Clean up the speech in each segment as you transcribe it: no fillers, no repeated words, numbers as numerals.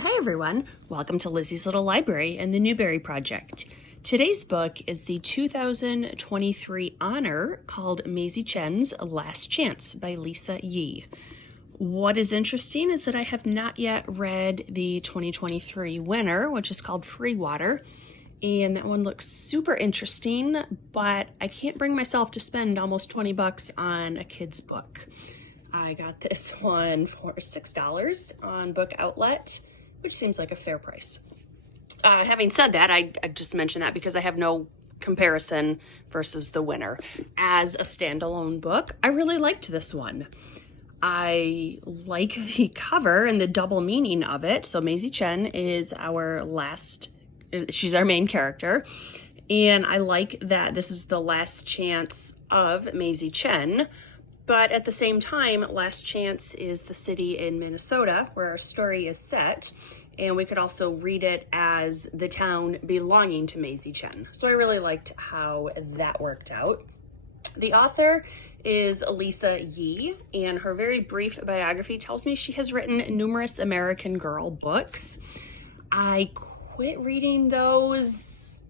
Hi everyone, welcome to Lizzie's Little Library and the Newbery Project. Today's book is the 2023 honor called Maizy Chen's Last Chance by Lisa Yi. What is interesting is that I have not yet read the 2023 winner, which is called Free Water, and that one looks super interesting, but I can't bring myself to spend almost 20 bucks on a kid's book. I got this one for $6 on Book Outlet, which seems like a fair price. Having said that, I just mentioned that because I have no comparison versus the winner. As a standalone book, I really liked this one. I like the cover and the double meaning of it. So Maizy Chen is she's our main character. And I like that this is the last chance of Maizy Chen. But at the same time, Last Chance is the city in Minnesota where our story is set, and we could also read it as the town belonging to Maizy Chen. So I really liked how that worked out. The author is Lisa Yi, and her very brief biography tells me she has written numerous American Girl books. I quit reading those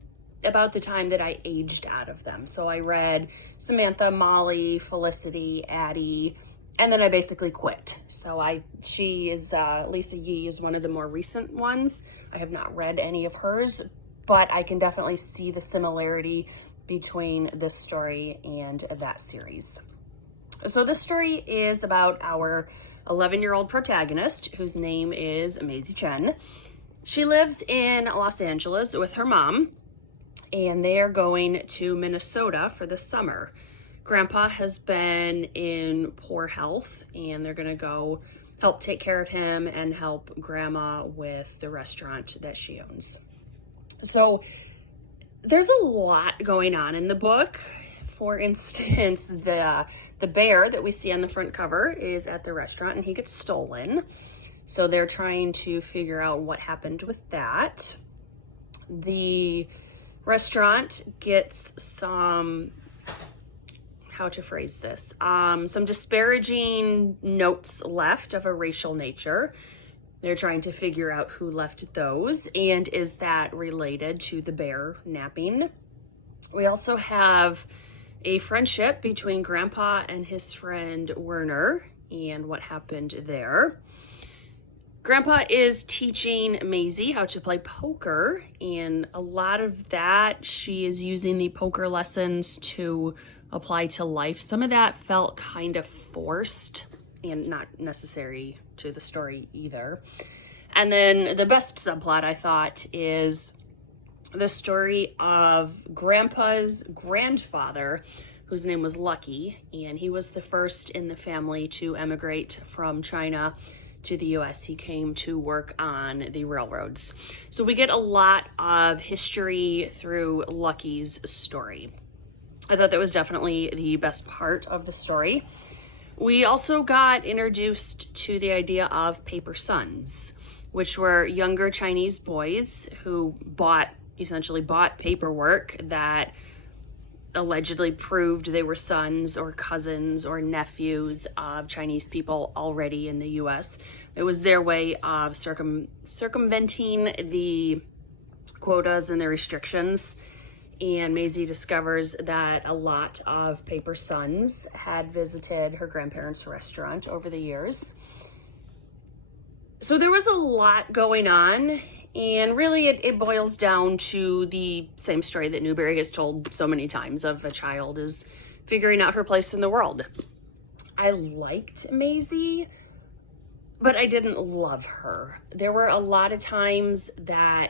about the time that I aged out of them. So I read Samantha, Molly, Felicity, Addie, and then I basically quit. So Lisa Yi is one of the more recent ones. I have not read any of hers, but I can definitely see the similarity between this story and that series. So this story is about our 11-year-old protagonist, whose name is Maizy Chen. She lives in Los Angeles with her mom, and they are going to Minnesota for the summer. Grandpa has been in poor health, and they're going to go help take care of him and help Grandma with the restaurant that she owns. So there's a lot going on in the book. For instance, the bear that we see on the front cover is at the restaurant, and he gets stolen. So they're trying to figure out what happened with that. The restaurant gets some disparaging notes left of a racial nature. They're trying to figure out who left those, and is that related to the bear napping. We also have a friendship between Grandpa and his friend Werner and what happened there. Grandpa is teaching Maizy how to play poker, and a lot of that she is using the poker lessons to apply to life. Some of that felt kind of forced and not necessary to the story either. And then the best subplot, I thought, is the story of Grandpa's grandfather, whose name was Lucky, and he was the first in the family to emigrate from China to the US. He came to work on the railroads. So we get a lot of history through Lucky's story. I thought that was definitely the best part of the story. We also got introduced to the idea of paper sons, which were younger Chinese boys who essentially bought paperwork that allegedly proved they were sons or cousins or nephews of Chinese people already in the US. It was their way of circumventing the quotas and the restrictions. And Maizy discovers that a lot of paper sons had visited her grandparents' restaurant over the years. So there was a lot going on. And really, it boils down to the same story that Newbery has told so many times of a child is figuring out her place in the world. I liked Maizy, but I didn't love her. There were a lot of times that,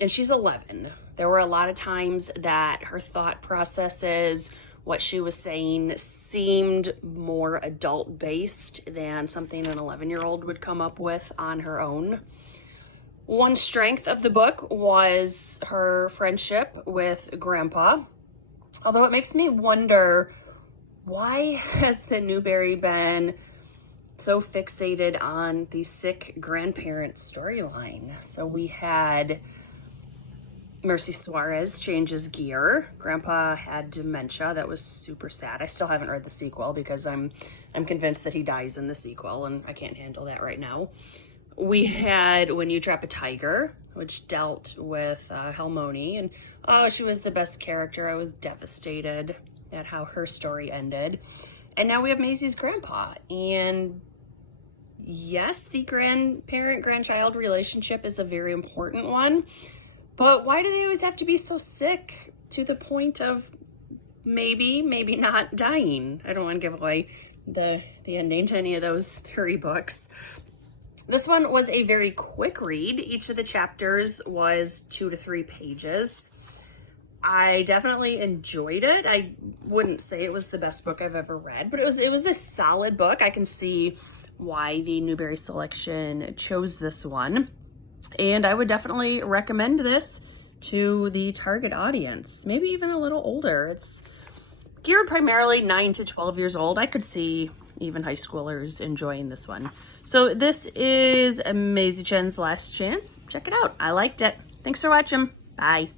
and she's 11, there were a lot of times that her thought processes, what she was saying, seemed more adult-based than something an 11-year-old would come up with on her own. One strength of the book was her friendship with Grandpa, although it makes me wonder, why has the Newbery been so fixated on the sick grandparent storyline? So we had Mercy Suarez changes gear. Grandpa had dementia. That was super sad. I still haven't read the sequel because I'm convinced that he dies in the sequel, and I can't handle that right now. We had When You Trap a Tiger, which dealt with Helmoni, and oh, she was the best character. I was devastated at how her story ended. And now we have Maizy's grandpa, and yes, the grandparent-grandchild relationship is a very important one, but why do they always have to be so sick to the point of maybe not dying? I don't want to give away the ending to any of those 30 books. This one was a very quick read. Each of the chapters was 2 to 3 pages. I definitely enjoyed it. I wouldn't say it was the best book I've ever read, but it was a solid book. I can see why the Newbery selection chose this one. And I would definitely recommend this to the target audience, maybe even a little older. It's geared primarily 9 to 12 years old. I could see even high schoolers enjoying this one. So this is Maizy Chen's Last Chance. Check it out. I liked it. Thanks for watching. Bye.